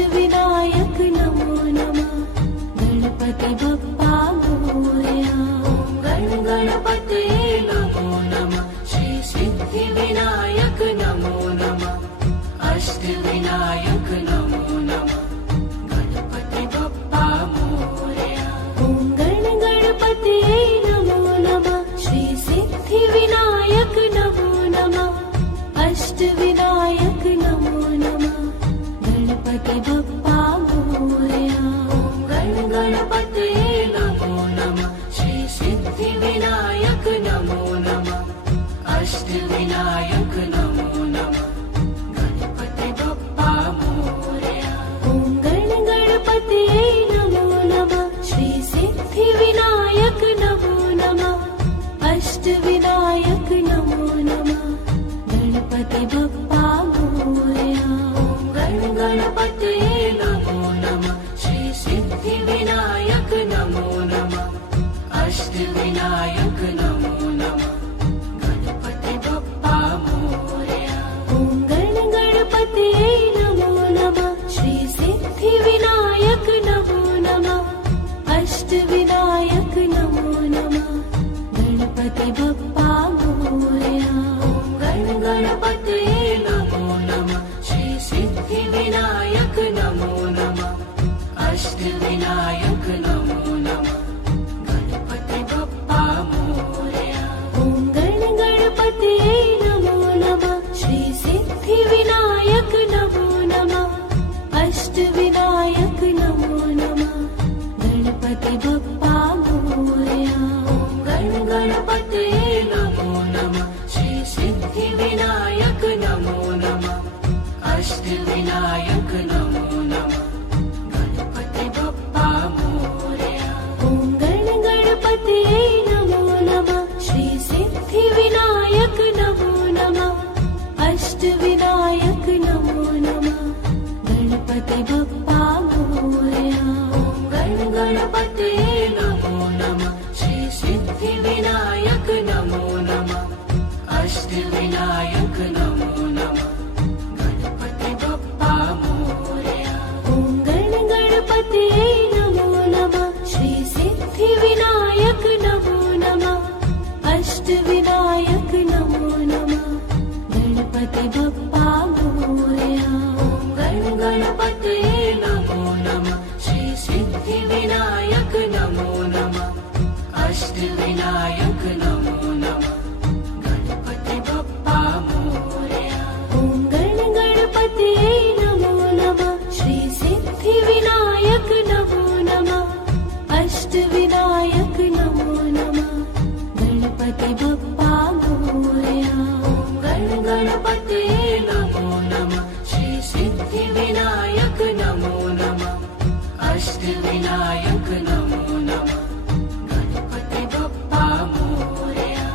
अष्टविनायक नमो नमः। गणपति बप्पा मोरया। गण गणपतये नमो नमः। श्री सिद्धिविनायक नमो नमः। अष्टविनायक नमो नमः। गणपति बप्पा मोरया। गण गणपतये नमो नमः। श्री सिद्धिविनायक नमो नमः। अष्टविनायक नमो नमः। गणपति बप्पा मोरया। गण गणपतये नमो नमः। श्री सिद्धिविनायक नमो नमः। अष्टविनायक नमो नमः। गणपति बप्पा मोरया। गण गणपतये नमो नमः। श्री सिद्धिविनायक नमो नमः। अष्टविनायक नमो नमः। गणपति बप्पा मोरया। गण गणपतये नमो नमः। श्री सिद्धिविनायक नमो नमः। अष्टविनायक नमो नमः। गणपति बप्पा मोरया। गण गणपतये नमो नमः। श्री सिद्धिविनायक नमो नमः। अष्टविनायक नमो नमः। गणपति बप्पा मोरया। गण गणपतये नमो नमः। श्री सिद्धिविनायक नमो नमः। अष्टविनायक नमो नमः। गणपति बप्पा मोरया। गण गणपतये नमो नमः। श्री सिद्धिविनायक नमो नमः। अष्टविनायक नमो नमः। गणपति बप्पा मोरया। गण गणपतये नमो नमः। श्री सिद्धिविनायक नमो नमः। अष्टविनायक नमो नमः। गणपति बप्पा मोरया। गण गणपतये नमो नमः। श्री सिद्धिविनायक नमो नमः। अष्टविनायक नमो नमः। गणपति बप्पा मोरया। गण गणपतये नमो नमः। श्री सिद्धिविनायक नमो नमः। अष्टविनायक नमो नमः। गणपति बप्पा मोरया। गण गणपतये नमो नमः। श्री सिद्धिविनायक नमो नमः। अष्टविनायक नमो नमः। गणपति बप्पा मोरया। गण गणपतये नमो नमः। श्री सिद्धिविनायक नमो नमः। अष्टविनायक नमो नमः। गणपति बप्पा मोरया। गण गणपतये नमो नमः। श्री सिद्धिविनायक नमो नमः। अष्टविनायक नमो नमः। गणपति बप्पा मोरया। गण गणपतये नमो नमः। श्री सिद्धिविनायक नमो नमः। अष्टविनायक नमो नमः। गणपति बप्पा मोरया।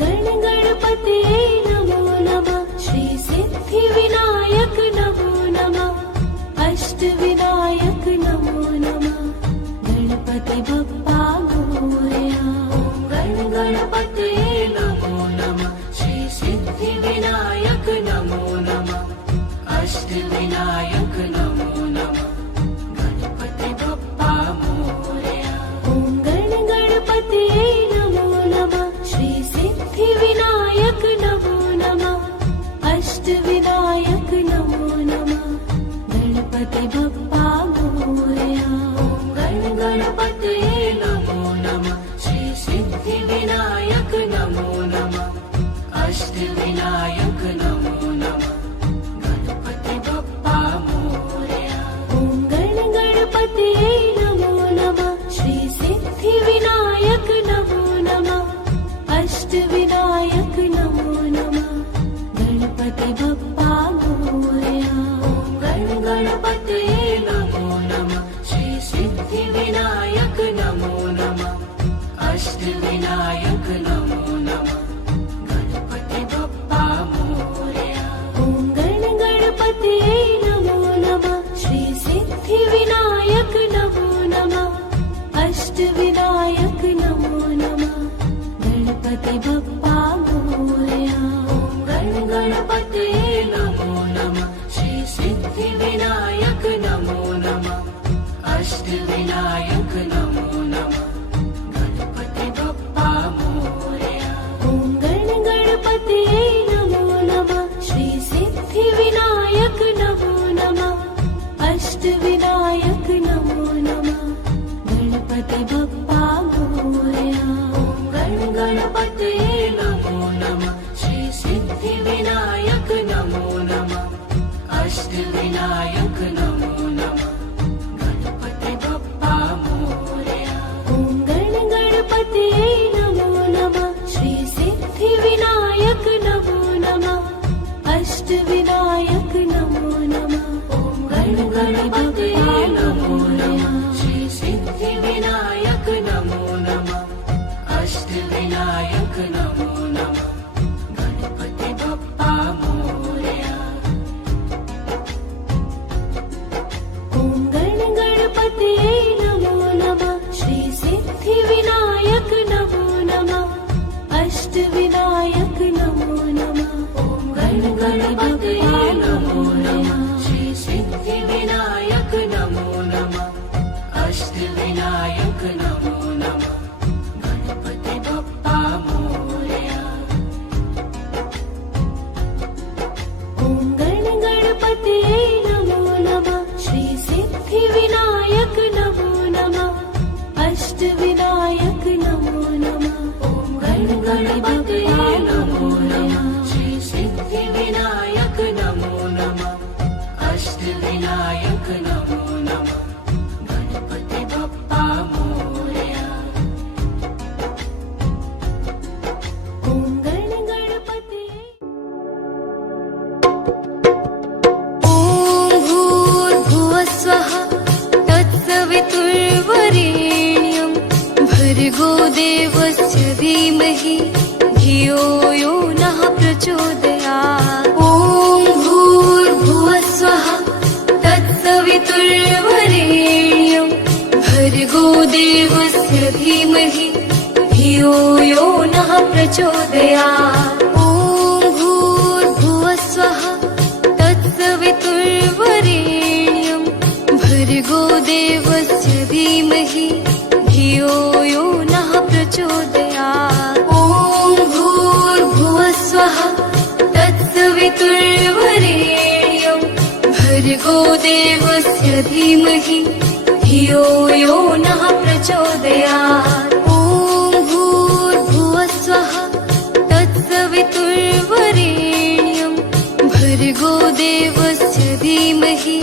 गण गणपतये नमो नमः। श्री सिद्धिविनायक नमो नमः। अष्टविनायक नमो नमः। गणपति बप्पा मोरया। गण गणपतये नमो नमः। श्री सिद्धिविनायक नमो नमः। अष्टविनायक नमो नमः। गणपति बप्पा मोरया। गण गणपतये नमो नमः। श्री सिद्धिविनायक नमो नमः। अष्टविनायक नमो नमः। गणपति बप्पा मोरया। गण गणपतये नमो नमः। श्री सिद्धिविनायक नमो नमः। अष्टविनायक नमो नमः। गणपति बप्पा मोरया। गण गणपतये नमो नमः। श्री सिद्धिविनायक नमो नमः। अष्टविनायक नमो नमः। गणपति बप्पा मोरया। गण गणपतये नमो नमः। श्री सिद्धिविनायक नमो नमः। अष्टविनायक नमो नमः। गणपति बप्पा मोरया। अष्टविनायक नमो नमः गणपति बप्पा मोरया। ॐ गणपतये नमो नमः श्री सिद्धिविनायक नमो नमः अष्टविनायक नमो नमः गणपति बप्पा मोरया। ॐ गणपतये नमो नमः श्री सिद्धिविनायक नमो नमः अष्टविनायक नमो नमः गणपति बप्पा मोरया। ॐ गणपतये नमो नमः श्री सिद्धिविनायक नमो नमः अष्टविनायक नमो नमः। ॐ गणपतये नमो नमः श्री सिद्धिविनायक नमो नमः अष्टविनायक नमो नमः गणपति बप्पा मोरया। ॐ गणपतये नमो नमः श्री सिद्धिविनायक नमो नमः अष्टविनायक नमो नमः। ॐ गणपतये नमो नमः श्री सिद्धिविनायक नमो नमः अष्टविनायक नमो नमः गणपति बप्पा मोरया। ॐ गणपतये नमो नमः श्री सिद्धिविनायक नमो नमः अष्टविनायक नमो नमः। ॐ गणपतये नमो नमः श्री सिद्धिविनायक नमो नमः अष्टविनायक नमो नमः गणपति बप्पा मोरया। ॐ गणपतये ॐ भूर्भुवस्वः तत्सवितुर्वरेण्यं भर्गो देवस्य धीमहि धियो यो नः प्रचोदयात्। ॐ भूर्भुवस्वः तत्सवितुर्वरेण्यं भर्गो देवस्य धीमहि धियो यो नः प्रचोदयात्। ॐ भूर्भुवस्वः तत्सवितुर्वरेण्यं भर्गो देवस्य धीमहि धियो यो नः प्रचोदयात्। ॐ भूर्भुवस्वः तत्सवितुर्वरेण्यं भर्गो देवस्य धीमहि धियो यो नः प्रचोदयात्। ॐ भूर्भुवस्वः तत्सवितुर्वरेण्यं भर्गो देवस्य धीमहि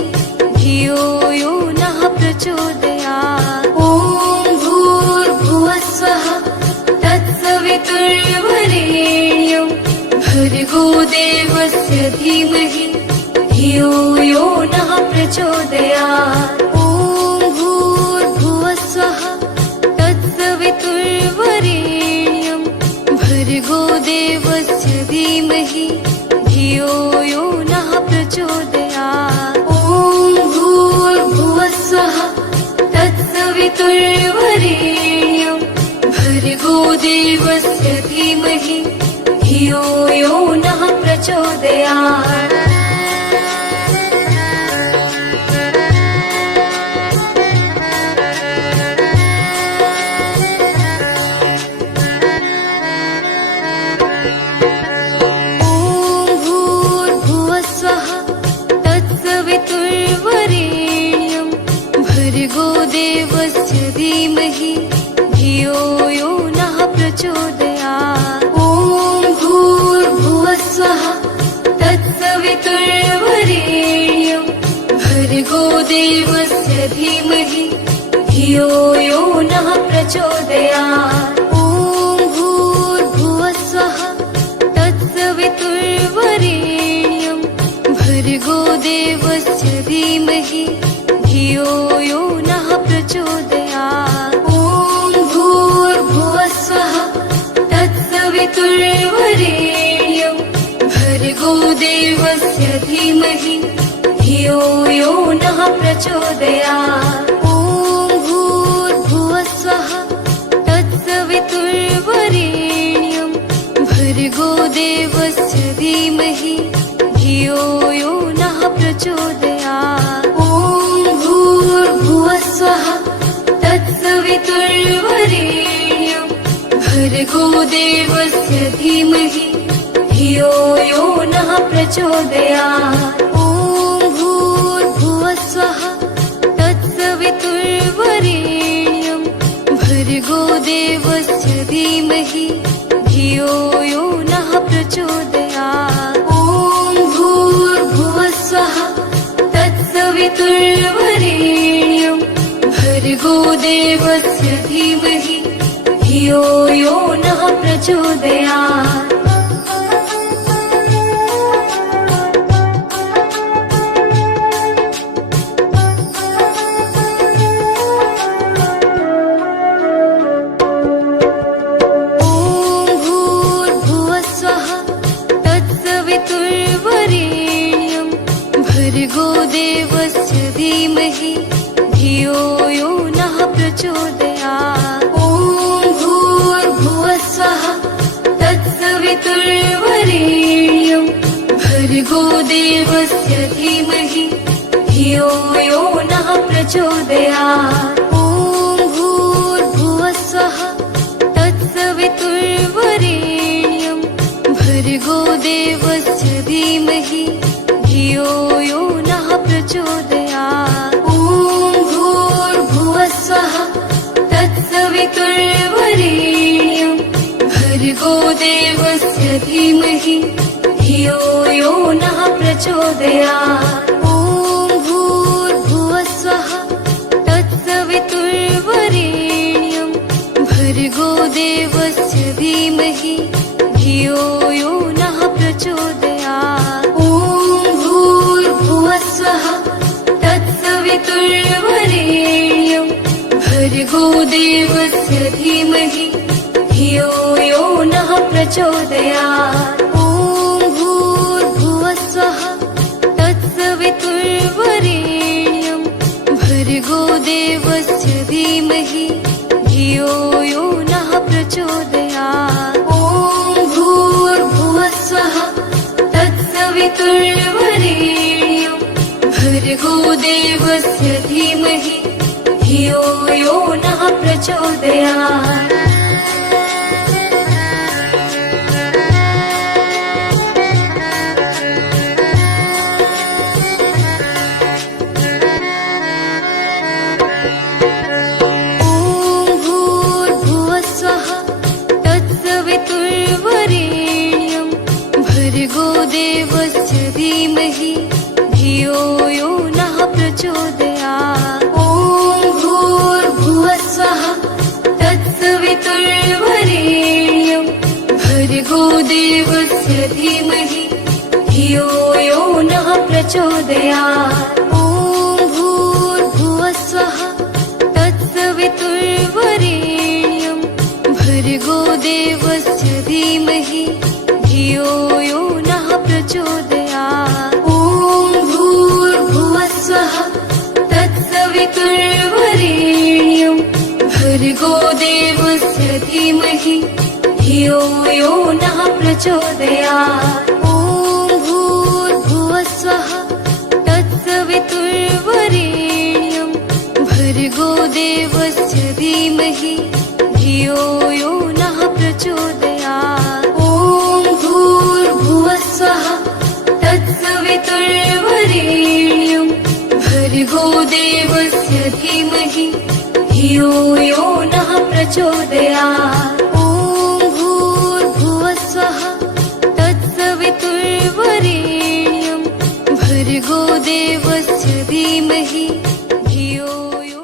धियो यो नः प्रचोदयात्। ॐ भूर्भुवस्वः तत्सवितुर्वरेण्यं भर्गो देवस्य धीमहि धियो यो नः प्रचोदयात्। ॐ भूर्भुवस्वः तत्सवितुर्वरेण्यं भर्गो देवस्य धीमहि धियो यो नः प्रचोदयात्। ॐ भूर्भुवस्वः तत्सवितुर्वरेण्यं भर्गो देवस्य धीमहि धियो यो नः प्रचोदयात्। ॐ भूर्भुवस्वः तत्सवितुर्वरेण्यं भर्गो देवस्य धीमहि धियो यो नः प्रचोदयात्। ॐ भूर्भुवस्वः तत्सवितुर्वरेण्यं भर्गो देवस्य धीमहि धियो यो नः प्रचोदयात्। ॐ भूर्भुवस्वः तत्सवितुर्वरेण्यं भर्गो देवस्य धीमहि धियो यो नः प्रचोदयात्। ॐ भूर्भुवस्वः तत्सवितुर्वरेण्यं भर्गो देवस्य धीमहि धियो यो नः प्रचोदयात्। ॐ भूर्भुवस्वः तत्सवितुर्वरेण्यं भर्गो देवस्य धीमहि धियो यो नः प्रचोदयात्। ॐ भूर्भुवस्वः भर्गो देवस्य धीमहि धियो यो नः प्रचोदयात् ॐ भूर्भुवस्वः तत्सवितुर्वरेण्यं भर्गो देवस्य धीमहि धियो यो नः प्रचोदयात् ॐ भूर्भुवस्वः तत्सवितुर्वरेण्यं भर्गो देवस्य धीमहि धियो यो नः प्रचोदयात् भर्गो देवस्य धीमहि धियो यो नः प्रचोदयात् ॐ भूर्भुवस्वः तत्सवितुर्वरेण्यं भर्गो देवस्य धीमहि धियो यो नः प्रचोदयात् ॐ भूर्भुवस्वः तत्सवितुर्वरेण्यं भर्गो देवस्य धीमहि धियो यो नः प्रचोदयात् ॐ भूर्भुवस्वः तत्सवितुर्वरेण्यं भर्गो देवस्य धीमहि धियो यो नः प्रचोदयात् ॐ भूर्भुवस्वः तत्सवितुर्वरेण्यं भर्गो देवस्य धीमहि धियो यो नः प्रचोदयात् ॐ भूर्भुवस्वः तत्सवितुर्वरेण्यं भर्गो देवस्य धीमहि धियो यो नः प्रचोदयात् ॐ भूर्भुवस्वः तत्सवितुर्वरेण्यं भर्गो देवस्य धीमहि धियो यो नः प्रचोदयात् ॐ भूर्भुवस्वः तत्सवितुर्वरेण्यं भर्गो देवस्य धीमहि धियो यो नः प्रचोदयात् भर्गो देवस्य धीमहि धियो यो नः प्रचोदयात् ॐ भूर्भुवस्वः तत्सवितुर्वरेण्यं भर्गो देवस्य धीमहि धियो यो नः प्रचोदयात् ॐ भूर्भुवस्वः तत्सवितुर्वरेण्यं भर्गो देवस्य धीमहि धियो यो नः प्रचोदयात् ॐ भूर्भुवस्वः तत्सवितुर्वरेण्यं भर्गो देवस्य धीमहि धियो यो नः प्रचोदयात् ॐ भूर्भुवस्वः तत्सवितुर्वरेण्यं भर्गो देवस्य धीमहि धियो यो नः प्रचोदयात् ॐ भूर्भुवस्वः तत्सवितुर्वरेण्यं भर्गो देवस्य धीमहि धियो यो नः प्रचोदयात् ॐ भूर्भुवस्वः तत्सवितुर्वरेण्यं भर्गो देवस्य धीमहि धियो यो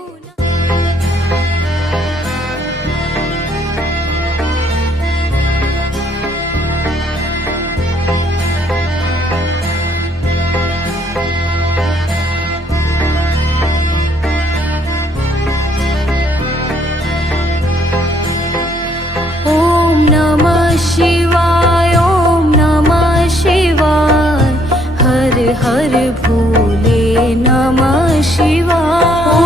शिवाय ॐ नमः शिवाय हर हर भोले नमः शिवाय ॐ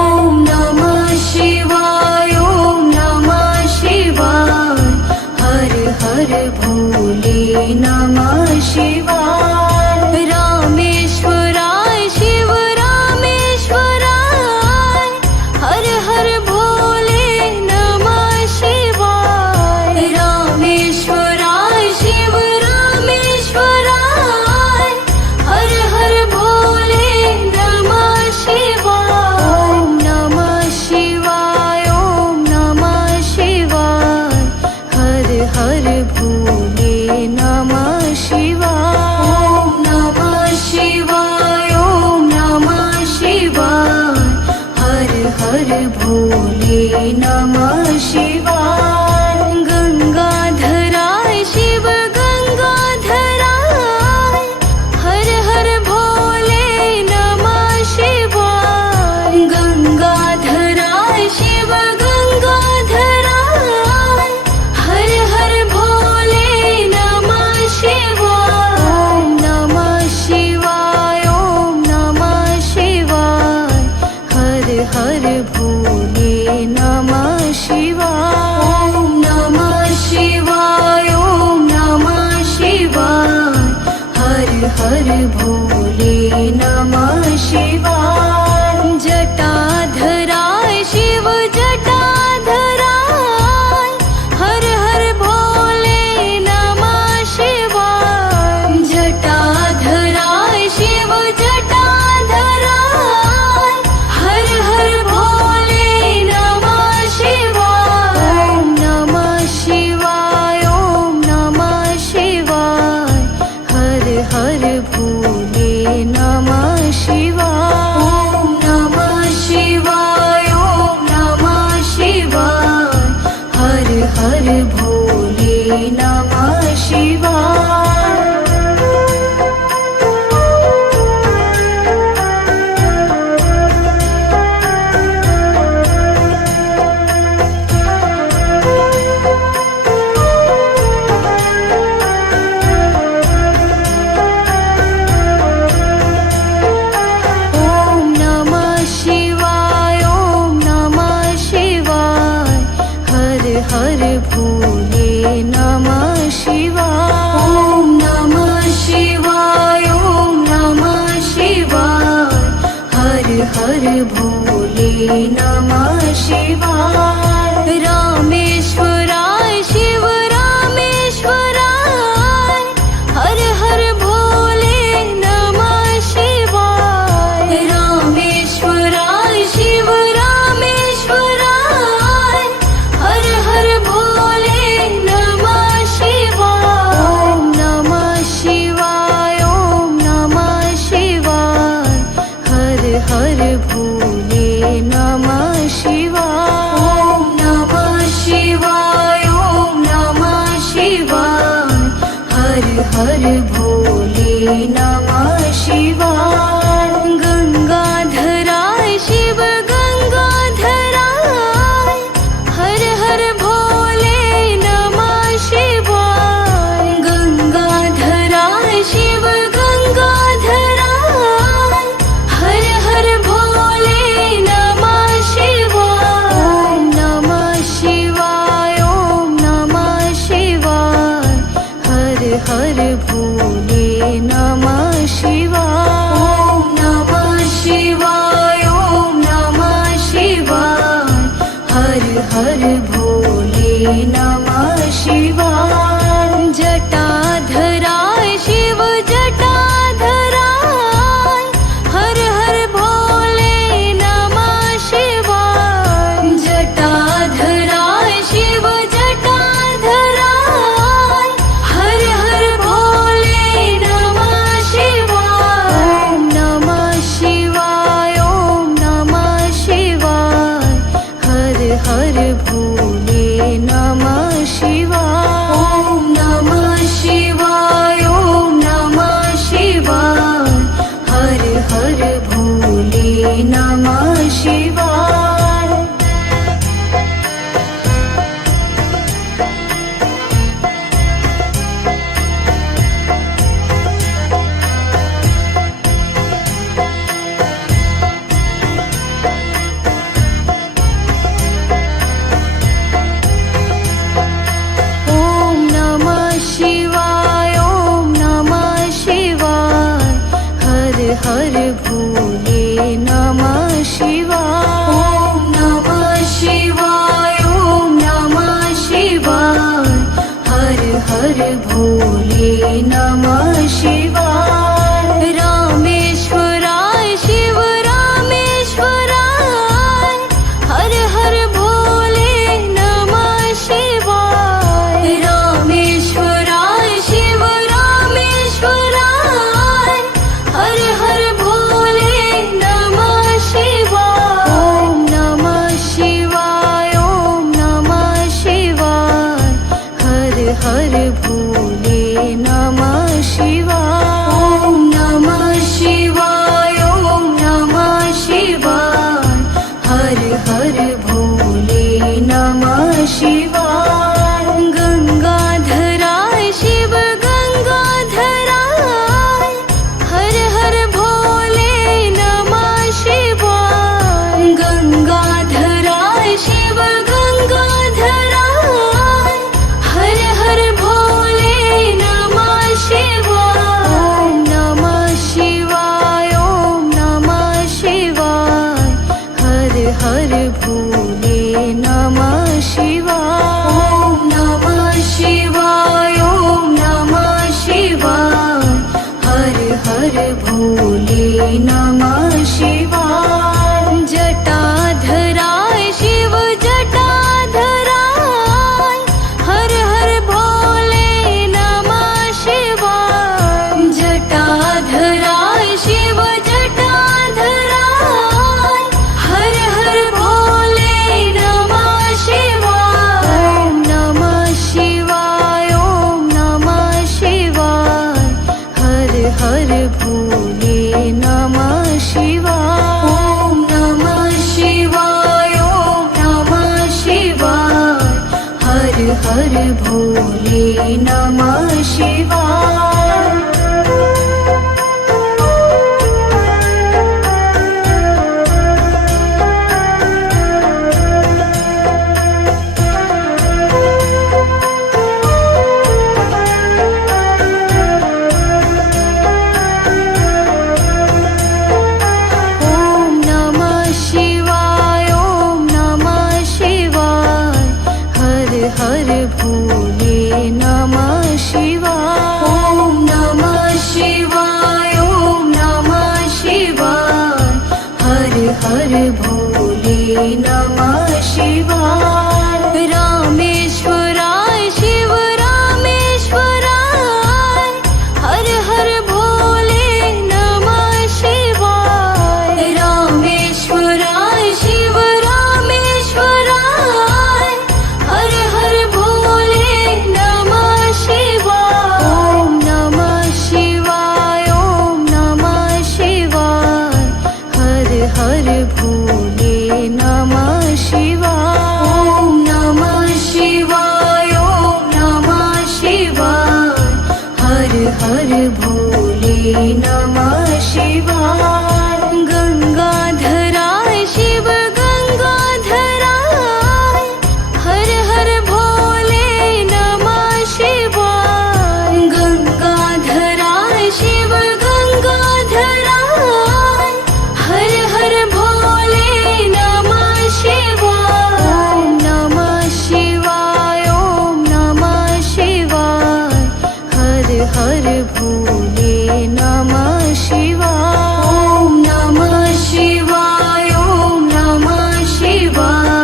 नमः शिवाय ॐ नमः शिवाय हर हर भोले नमः शिवाय रामेश्वराय शिव रामेश्वराय हर हर भोले नमः शिवाय हर भोले नमः शिवाय। गंगाधराय शिव गंगाधराय, हर हर भोले नमः शिवाय। गंगाधराय शिव गंगाधराय, हर हर भोले नमः शिवाय। ओम नमः शिवाय, ओम नमः शिवाय, हर हर भोले नमः शिवाय। ओम नमः शिवाय, ओम नमः शिवाय, हर हर भोले नमः शिवाय। जटाधराय शिव जटाधराय, हर हर भोले नमः शिवाय। जटाधराय शिव जटाधराय, हर हर भोले नमः शिवाय। ओम नमः शिवाय, ओम नमः शिवाय, हर हर भोले नमः शिवाय। ओम नमः शिवाय, ओम नमः शिवाय, हर हर भोले नमः शिवाय। ओम नमः शिवाय, ओम नमः शिवाय, हर हर भोले नमः शिवाय। ओम नमः शिवाय, ओम नमः शिवाय, हर हर भोले नमः शिवाय। रामेश्वराय शिव रामेश्वराय, हर हर भोले नमः शिवाय। रामेश्वराय शिव रामेश्वराय, हर हर भोले नमः शिवाय। ओम नमः शिवाय, ओम नमः शिवाय, हर हर भोले नमः शिवाय। ओम नमः शिवाय, ओम नमः शिवाय, हर हर भोले नमः शिवाय। गंगाधराय शिव गंगाधराय, हर हर भोले नमः शिवाय। गंगाधराय शिव गंगाधराय, हर हर भोले नमः शिवाय। ओम नमः शिवाय, ओम नमः शिवाय, हर हर भोले नमः शिवाय। ओम नमः शिवाय, ओम नमः शिवाय, हर हर भोले नमः शिवाय। जटाधराय शिव जटाधराय, हर हर भोले नमः शिवाय। जटाधराय शिव जटाधराय, हर हर भोले नमः शिवाय। ओम नमः शिवाय, ओम नमः शिवाय, हर हर भोले नमः शिवाय। ओम नमः शिवाय, ओम नमः शिवाय, हर हर भोले नमः शिवाय। ओम नमः शिवाय, ओम नमः शिवाय, हर हर भोले नमः शिवाय। ओम नमः शिवाय, ओम नमः शिवाय, हर हर भोले नमः शिवाय। रामेश्वराय शिव रामेश्वराय, हर हर भोले नमः शिवाय। रामेश्वराय शिव रामेश्वराय, हर हर भोले नमः शिवाय। ओम नमः नमः शिवाय जटाधराय शिव जटाधराय हर हर भोले नमः शिवाय जटाधराय शिव जटाधराय हर हर भोले नमः शिवाय ओम नमः शिवाय ओम नमः शिवाय हर हर भोले नमः शिवाय ओम नमः शिवाय ओम नमः शिवाय हर हर भोले नमः शिवाय ओम नमः शिवाय ओम नमः शिवाय हर हर भोले नमः शिवाय ओम नमः शिवाय ओम नमः शिवाय हर हर भोले नमः शिवाय रामेश्वराय शिव रामेश्वराय हर हर भोले नमः शिवाय रामेश्वराय शिव रामेश्वराय हर हर भोले नमः शिवाय ओम नमः शिवाय ओम नमः शिवाय हर हर भोले नमः शिवाय ओम नमः शिवाय ओम नमः शिवाय हर हर भोले नमः शिवाय गंगाधराय शिव गंगाधराय हर हर भोले नमः शिवाय गंगाधराय शिव गंगाधराय हर हर भोले नमः शिवाय ओम नमः शिवाय ओम नमः शिवाय हर हर भोले नमः शिवाय ओम नमः शिवाय ओम नमः शिवाय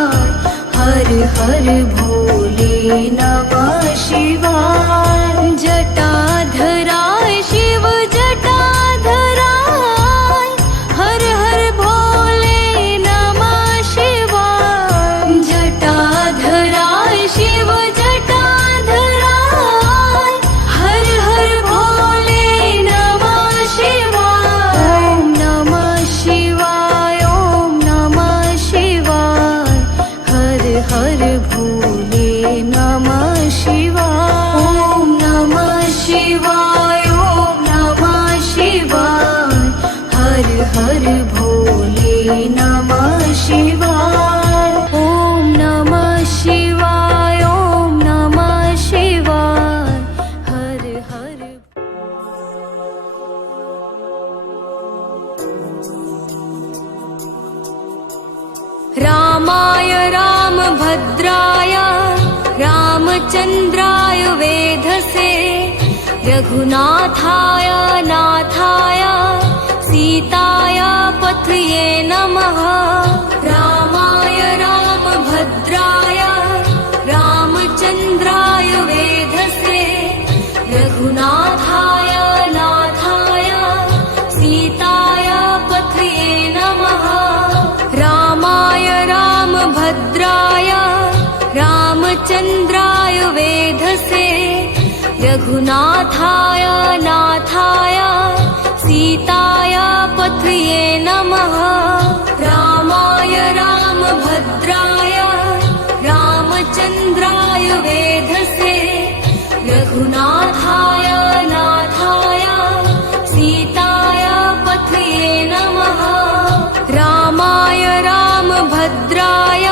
हर हर भोले नमः शिवाय जटाधराय शिव जटाधराय हर हर भोले नमः शिवाय जटाधराय शिव जटाधराय हर हर भोले नमः शिवाय ओम नमः शिवाय ओम नमः शिवाय हर हर भोले नमः शिवाय ओम नमः शिवाय ओम नमः शिवाय हर हर भोले नमः शिवाय ओम नमः शिवाय ओम नमः शिवाय हर हर रामाय रामभद्राय रामचन्द्राय वेधसे रघुनाथाय नाथाय सीताय पथये नमः रामाय रामभद्राय रामचन्द्राय वेधसे रघुनाथाय नाथाय सीताय पथये नमः रामाय रामभद्राय रामचन्द्राय वेधसे रघुनाथाय नाथाय सीताय पथये नमः रामाय रामभद्राय रामचन्द्राय वेधसे रघुनाथाय नाथाय सीताय पथये नमः रामाय रामभद्राय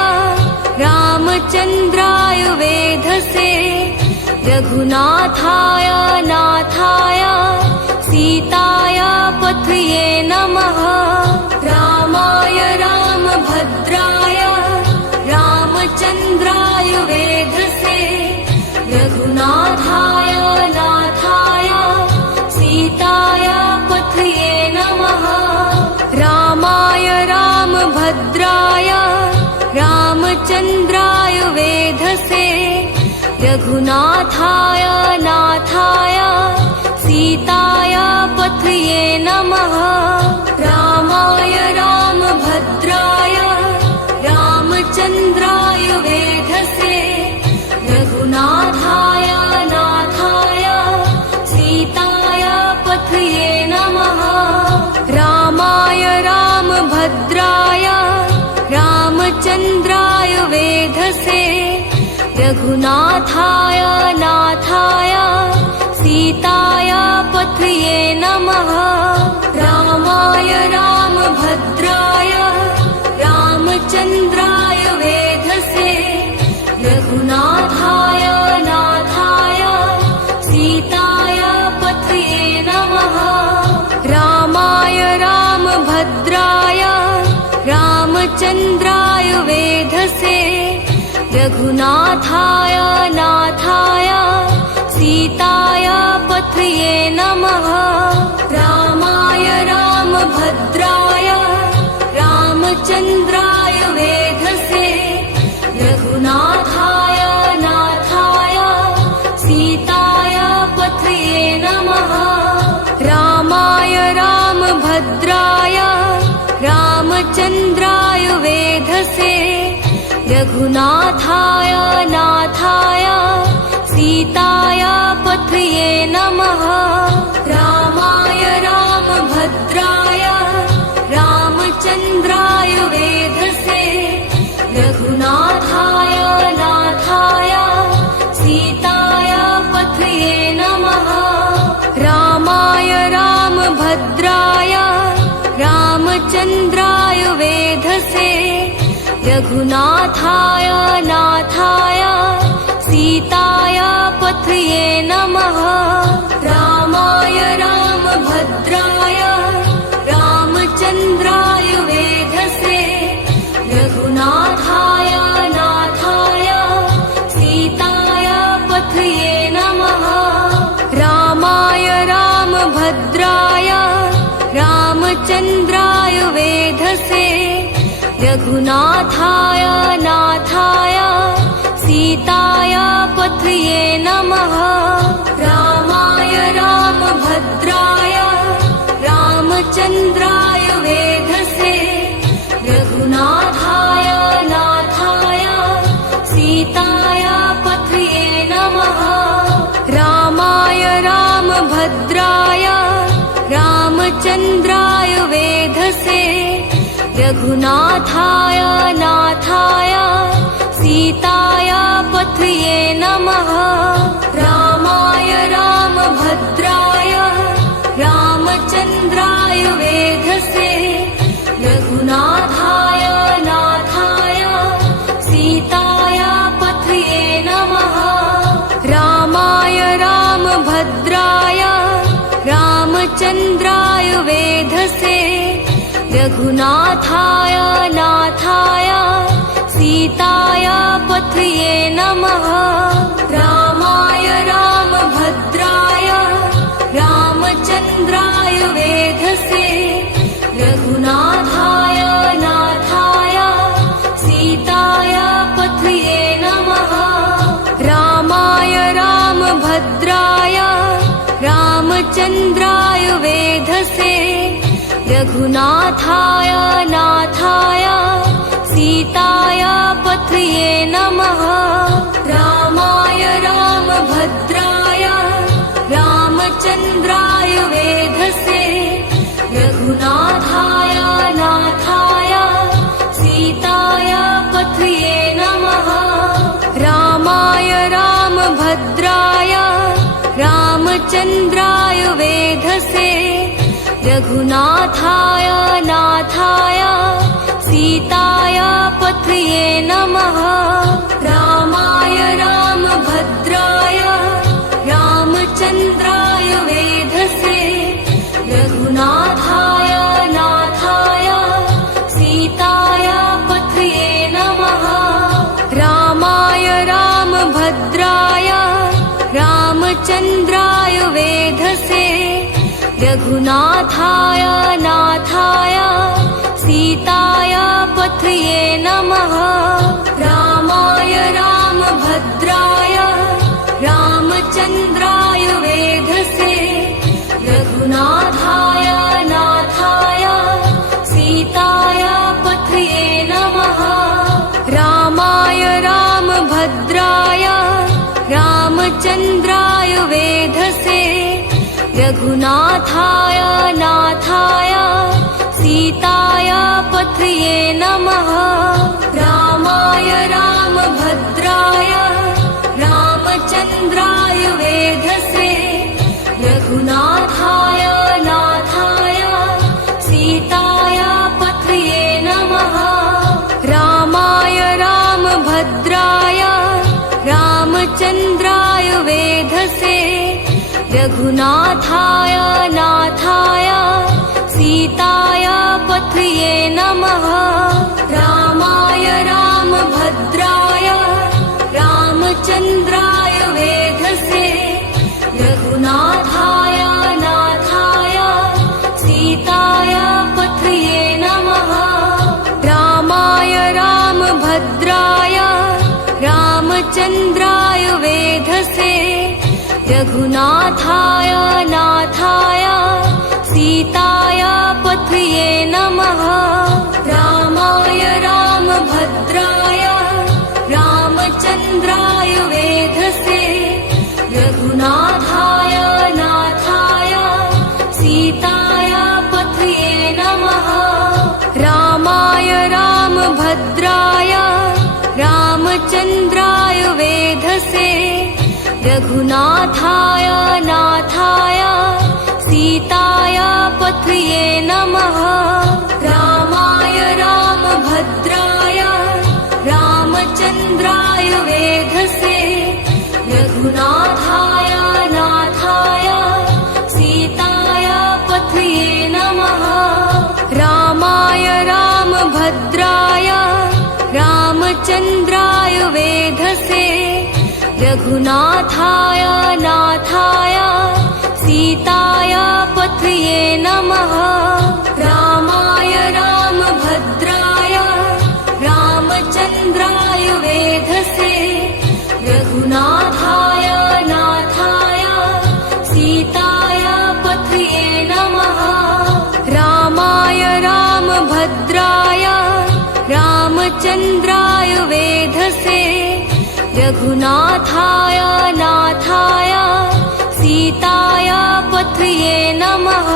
रामचन्द्राय वेधसे रघुनाथाय नाथाय सीताय पथये नमः रामाय रामभद्राय रामचन्द्राय वेधसे रघुनाथाय नाथाय सीताय पथये नमः रामचन्द्राय वेधसे रघुनाथाय नाथाय सीताय पथये नमः रामाय रामभद्राय रामचन्द्राय वेधसे रघुनाथाय नाथाय सीताय पथये नमः रामाय रामभद्राय रामचन्द्राय वेधसे रघुनाथाय नाथाय सीताय पथये नमः रामाय रामभद्राय रामचन्द्राय वेधसे रघुनाथाय नाथाय सीताय पथये नमः रामाय रामभद्राय रामचन्द्राय वेधसे रघुनाथाय नाथाय सीताय पथये नमः रामाय रामभद्राय रामचन्द्राय वेधसे रघुनाथाय नाथाय सीताय पथये नमः रामाय रामभद्राय रामचन्द्राय वेधसे रघुनाथाय नाथाय सीताय पथये नमः रामाय रामभद्राय रामचन्द्राय वेधसे रघुनाथाय नाथाय सीताय पथये नमः रामाय रामभद्राय रामचन्द्राय वेधसे रघुनाथाय नाथाय सीताय पथये नमः रामाय रामभद्राय रामचन्द्राय वेधसे रघुनाथाय नाथाय सीताय पथये नमः रामाय रामभद्राय रामचन्द्राय वेधसे रघुनाथाय नाथाय सीताय पथये नमः रामाय रामभद्राय रामचन्द्राय वेधसे रघुनाथाय नाथाय सीताय पथये नमः रामाय रामभद्राय रामचन्द्राय वेधसे रघुनाथाय नाथाय सीताय पथये नमः रामाय रामभद्राय रामचन्द्राय वेधसे रघुनाथाय नाथाय सीताय पथये नमः रामाय रामभद्राय रामचन्द्राय वेधसे रघुनाथाय नाथाय सीताय पथये नमः रामाय रामभद्राय रामचन्द्राय वेधसे रघुनाथाय नाथाय सीताय पथये नमः रामाय रामभद्राय रामचन्द्राय वेधसे रघुनाथाय नाथाय सीताय पथये नमः रामाय रामभद्राय रामचन्द्राय वेधसे रघुनाथाय नाथाय सीताय पथये नमः रामाय रामभद्राय रामचन्द्राय वेधसे रघुनाथाय नाथाय सीताय पथये नमः रामाय रामभद्राय रामचन्द्राय वेधसे रघुनाथाय नाथाय सीताय पथये नमः रामाय रामभद्राय रामचन्द्राय वेधसे रघुनाथाय नाथाय सीताय पथये नमः। रघुनाथाय नाथाय सीताय पथये नमः रामाय रामभद्राय रामचन्द्राय वेधसे रघुनाथाय नाथाय सीताय पथये नमः रामाय रामभद्राय रामचन्द्राय वेधसे रघुनाथाय नाथाय सीताय पथये नमः रामाय रामभद्राय रामचन्द्राय वेधसे रघुनाथाय नाथाय सीताय पथये नमः रामाय रामभद्राय रामचन्द्राय वेधसे रघुनाथाय नाथाय सीताय पथये नमः रामाय रामभद्राय रामचन्द्राय वेधसे रघुनाथाय नाथाय सीताय पथये नमः रामाय रामभद्राय रामचन्द्राय वेधसे रघुनाथाय नाथाय सीताय पथये नमः रामाय रामभद्राय रामचन्द्राय वेधसे रघुनाथाय नाथाय सीताय पथये नमः रामाय रामभद्राय रामचन्द्राय वेधसे रघुनाथाय नाथाय सीताय पथये नमः रामाय रामभद्राय रामचन्द्राय वेधसे रघुनाथाय नाथाय सीताय पथये नमः रामाय रामभद्राय रामचन्द्राय वेधसे रघुनाथाय नाथाय सीताय पथये नमः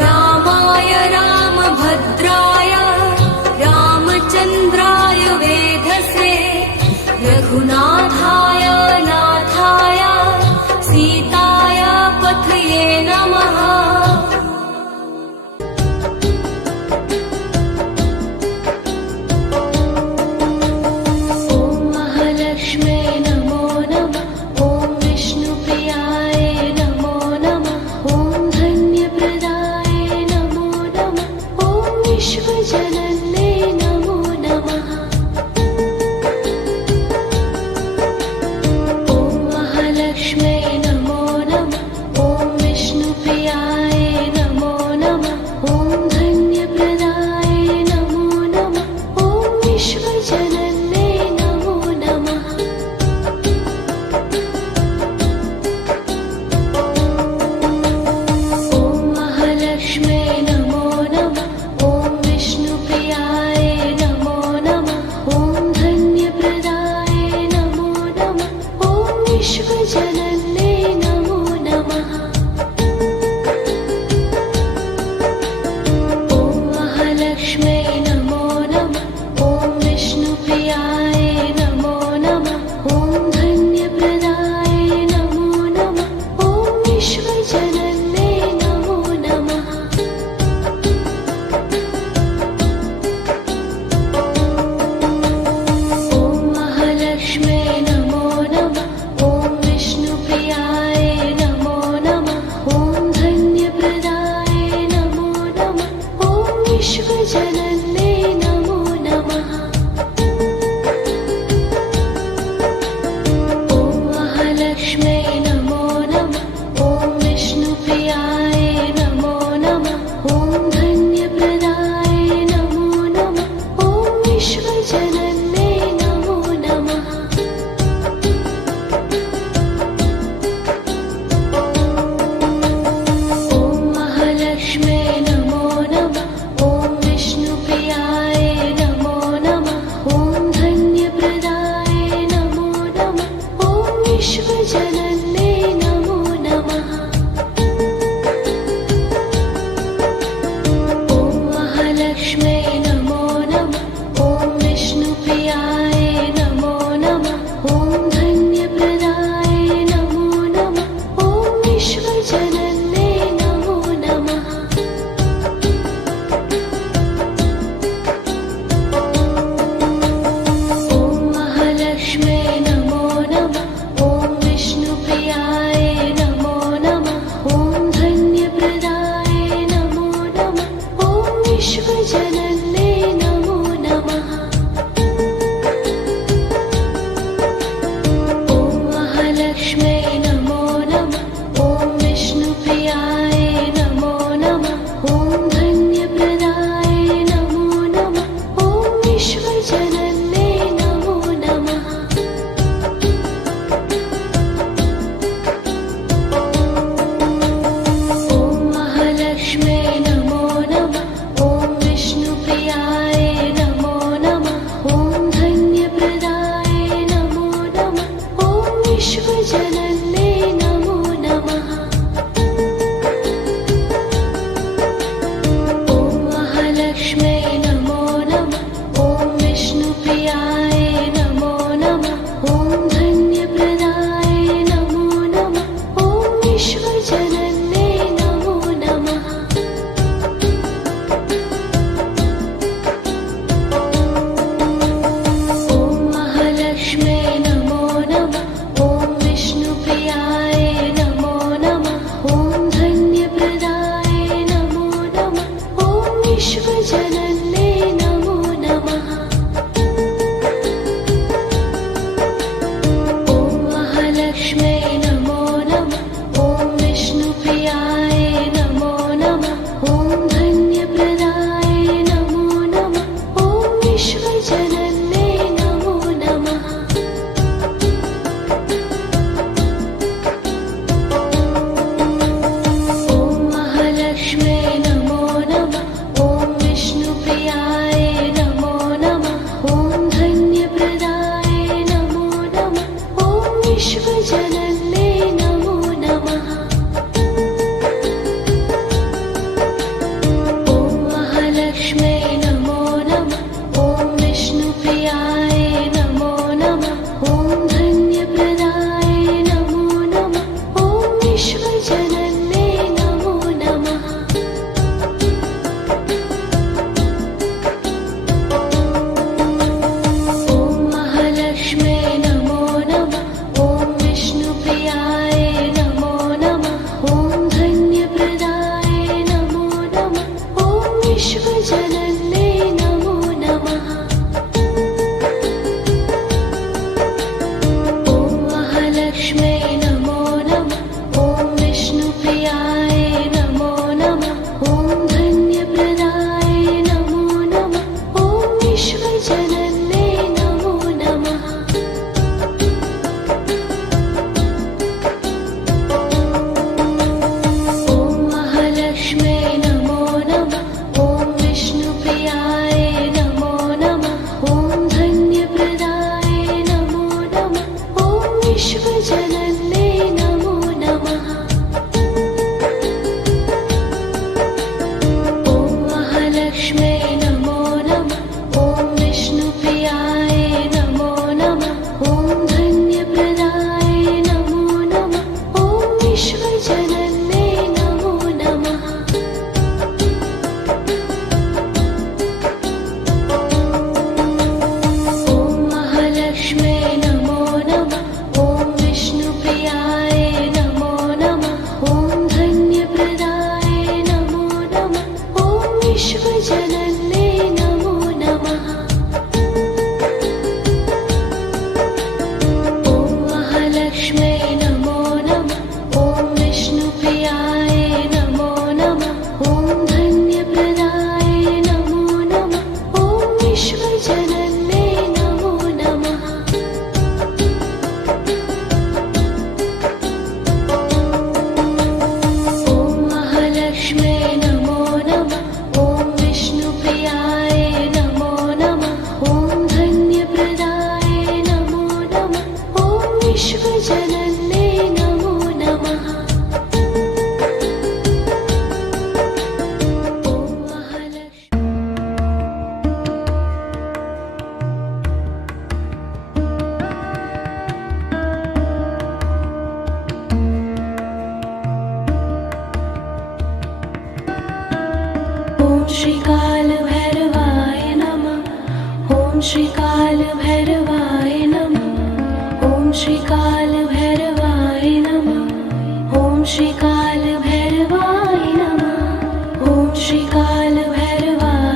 रामाय रामभद्राय रामचन्द्राय वेधसे रघुनाथाय नाथाय सीताय पथये नमः लक्ष्मे नमो नमः ॐ विष्णुप्रिया विश्वजनन्ये नमो नमः। ॐ महालक्ष्म्यै नमो नमः। ॐ विष्णुप्रियाय नमो नमः। ॐ धन्यप्रदाय नमो नमः। ॐ विश्वजनन्ये नमो नमः। ॐ महालक्ष्म्यै नमो नमः। ॐ विष्णुप्रियाय नमो नमः। ॐ धन्यप्रदाय नमो नमः। ॐ विश्वजनन्ये नमो नमः। ॐ महालक्ष्म्यै नमो नमः। ॐ विष्णुप्रियाय नमो नमः। ॐ धन्यप्रदाय नमो नमः। ॐ विश्वजनन्ये नमो नमः। ॐ महालक्ष्म्यै नमो नमः। ॐ विष्णुप्रियाय नमो नमः। ॐ धन्यप्रदाय नमो नमः। ॐ विश्वजनन्ये नमो नमः। ॐ महालक्ष्म्यै नमो नमः। ॐ विष्णुप्रियाय नमो नमः। ॐ धन्यप्रदाय नमो नमः। ॐ विश्वजनन्ये नमो नमः। ॐ महालक्ष्म्यै नमो नमः। ॐ विष्णुप्रियाय नमो नमः। ॐ धन्यप्रदाय नमो नमः। ॐ विश्वजनन्ये नमो नमः। ॐ महालक्ष्म्यै नमो नमः। ॐ विष्णुप्रियाय नमो नमः। ॐ धन्यप्रदाय नमो नमः। ॐ विश्वजनन्ये नमो नमः। ॐ महालक्ष्म्यै नमो नमः। ॐ विष्णुप्रियाय नमो नमः। ॐ धन्यप्रदाय नमो नमः। ॐ विश्वजनन्ये नमो नमः। ॐ महालक्ष्म्यै नमो नमः। ॐ विष्णुप्रियाय नमो नमः। ॐ धन्यप्रदाय नमो नमः। ॐ विश्वजनन्ये नमो नमः। ॐ महालक्ष्म्यै नमो नमः। ॐ विष्णुप्रियाय नमो नमः। ॐ धन्यप्रदाय नमो नमः। ॐ विश्वजनन्ये नमो नमः। ॐ महालक्ष्म्यै नमो नमः। ॐ विष्णुप्रियाय नमो नमः। ॐ धन्यप्रदाय नमो नमः। ॐ विश्वजनन्ये नमो नमः। ॐ महालक्ष्म्यै नमो नमः। ॐ विष्णुप्रियाय नमो नमः। ॐ धन्यप्रदाय नमो नमः। ॐ विश्वजनन्ये नमो नमः। ॐ महालक्ष्म्यै नमो नमः। ॐ विष्णुप्रियाय नमो नमः। ॐ धन्यप्रदाय नमो नमः। ॐ विश्वजनन्ये नमो नमः। ॐ महालक्ष्म्यै नमो नमः। ॐ विष्णुप्रियाय नमो नमः। ॐ धन्यप्रदाय नमो नमः। ॐ विश्वजनन्ये नमो नमः। ॐ महालक्ष्मी ॐ श्रीकालभैरवाय नमः। ॐ श्रीकालभैरवाय नमः। ॐ श्रीकालभैरवाय नमः। ॐ श्रीकालभैरवाय नमः। ॐ श्रीकालभैरवाय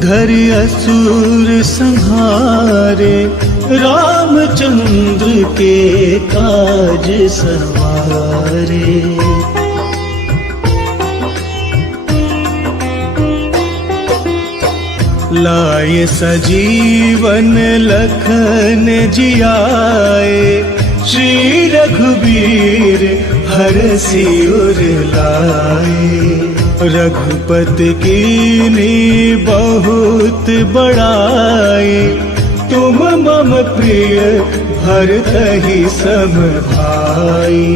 धरि असुर संहारे, रामचंद्र के काज सवारे। लाए सजीवन लखन जियाए, श्री रघुबीर हरषि उर लाए। रघुपति कीन्ही बहुत बड़ाई, तुम मम प्रिय भरतहि सम भाई।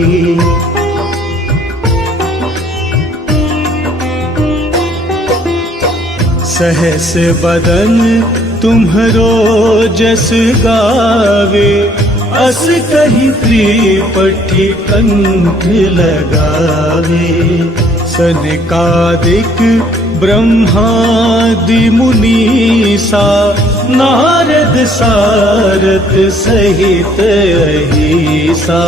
सहस बदन तुम्हरो जस गावे, अस कहि त्रिपठी कंठ लगावे। सनकादिक ब्रह्मादि मुनीसा, नारद सारथ सहित अहिसा।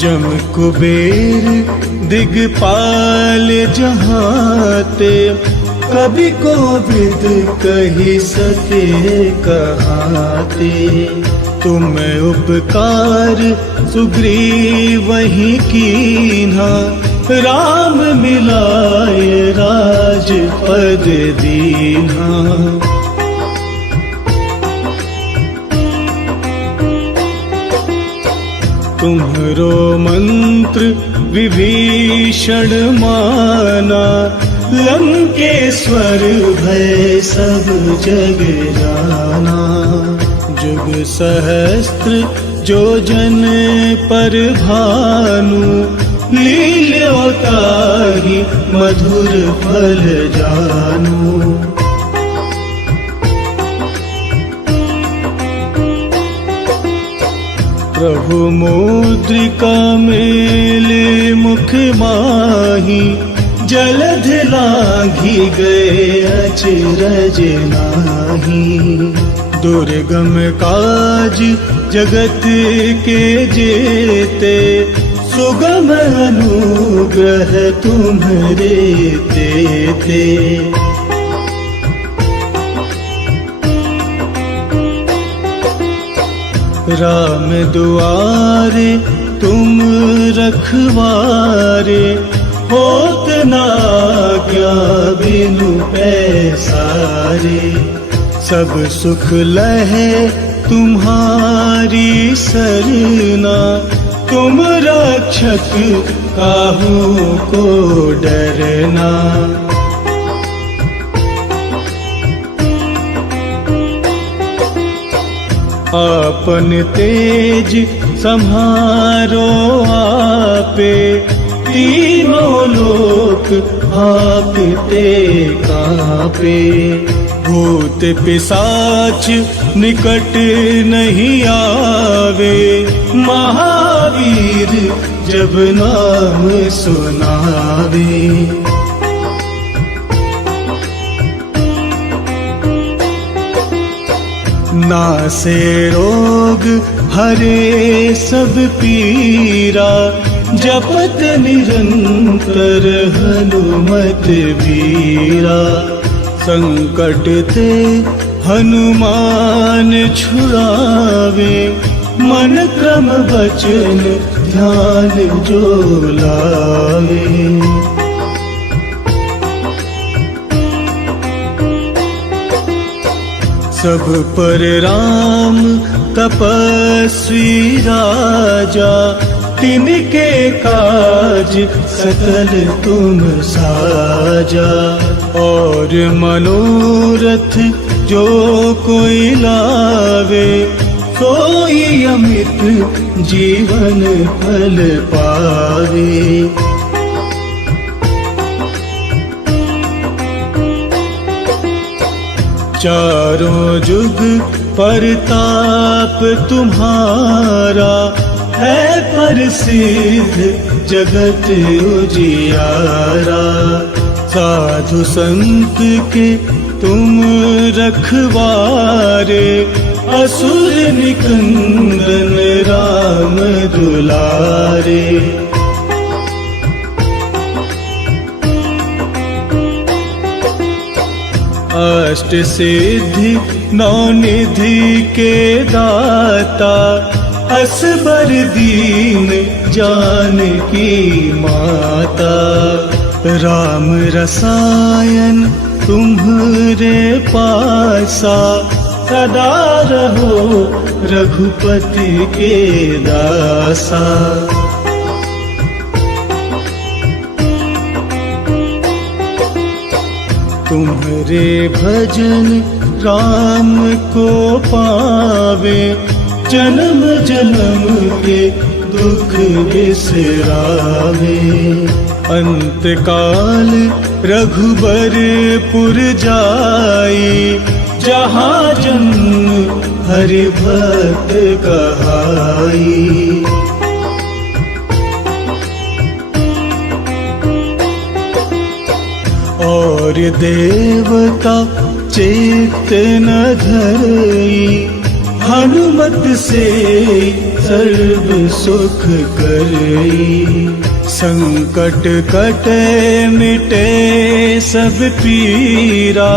जम कुबेर दिगपाल जहाते, कभी कोविद कही सके कहाते। तुम उपकार सुग्रीवहि कीन्हा, राम मिलाए राजपद दीन्हा। तुम्हरो मंत्र विभीषण माना, लंकेश्वर भय सब जग जाना। जुग सहस्त्र जो जन पर भानु, लील्योताहि मधुर फल जानू। प्रभु मुद्रिका मेले मुख माही, जलध लांघी गए अचरज नाही। दुर्गम काज जगत के जेते, सुगम अनुग्रह तुम्हरे तेते। राम दुआरे तुम रखवारे, होत न आज्ञा बिनु पैसारे। सब सुख लहे तुम्हारी सरना, तुम रक्षक काहू को डरना। आपन तेज सम्हारो आपे, तीनों लोक आपते कापे। भूत पिशाच निकट नहीं आवे, महावीर जब नाम सुनावे। नासे रोग हरे सब पीरा, जपत निरंतर हनुमत वीरा। संकट ते हनुमान छुड़ावे, मन क्रम वचन ध्यान जो लावे। सब पर राम तपस्वी राजा, तिनके काज सकल तुम साजा। और मनोरथ जो कोई लावे, सोई अमित जीवन फल पावे। चारों जुग परताप तुम्हारा, है प्रसिद्ध जगत उजियारा। साधु संत के तुम रखवारे, असुर निकंदन राम दुलारे। अष्ट सिद्धि नौ निधि के दाता असबर दीन जानकी माता। राम रसायन तुम्हरे पासा सदा रहो रघुपति के दासा। तुम्हरे भजन राम को पावे जन्म जन्म के दुख बिसरावे। अंत काल रघुबरपुर जाई जहाँ जन्म हरि भक्त कहाई। और देवता चेत न धरई हनुमत से सर्व सुख करई। संकट कटे मिटे सब पीरा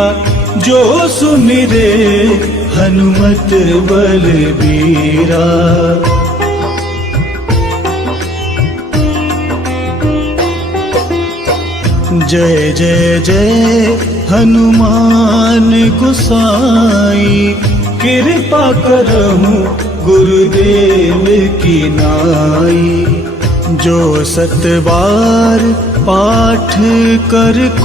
जो सुमिरे हनुमत बलबीरा। जय जय जय हनुमान गोसाई कृपा करहु गुरुदेव की नाई। जो 7 बार पाठ कर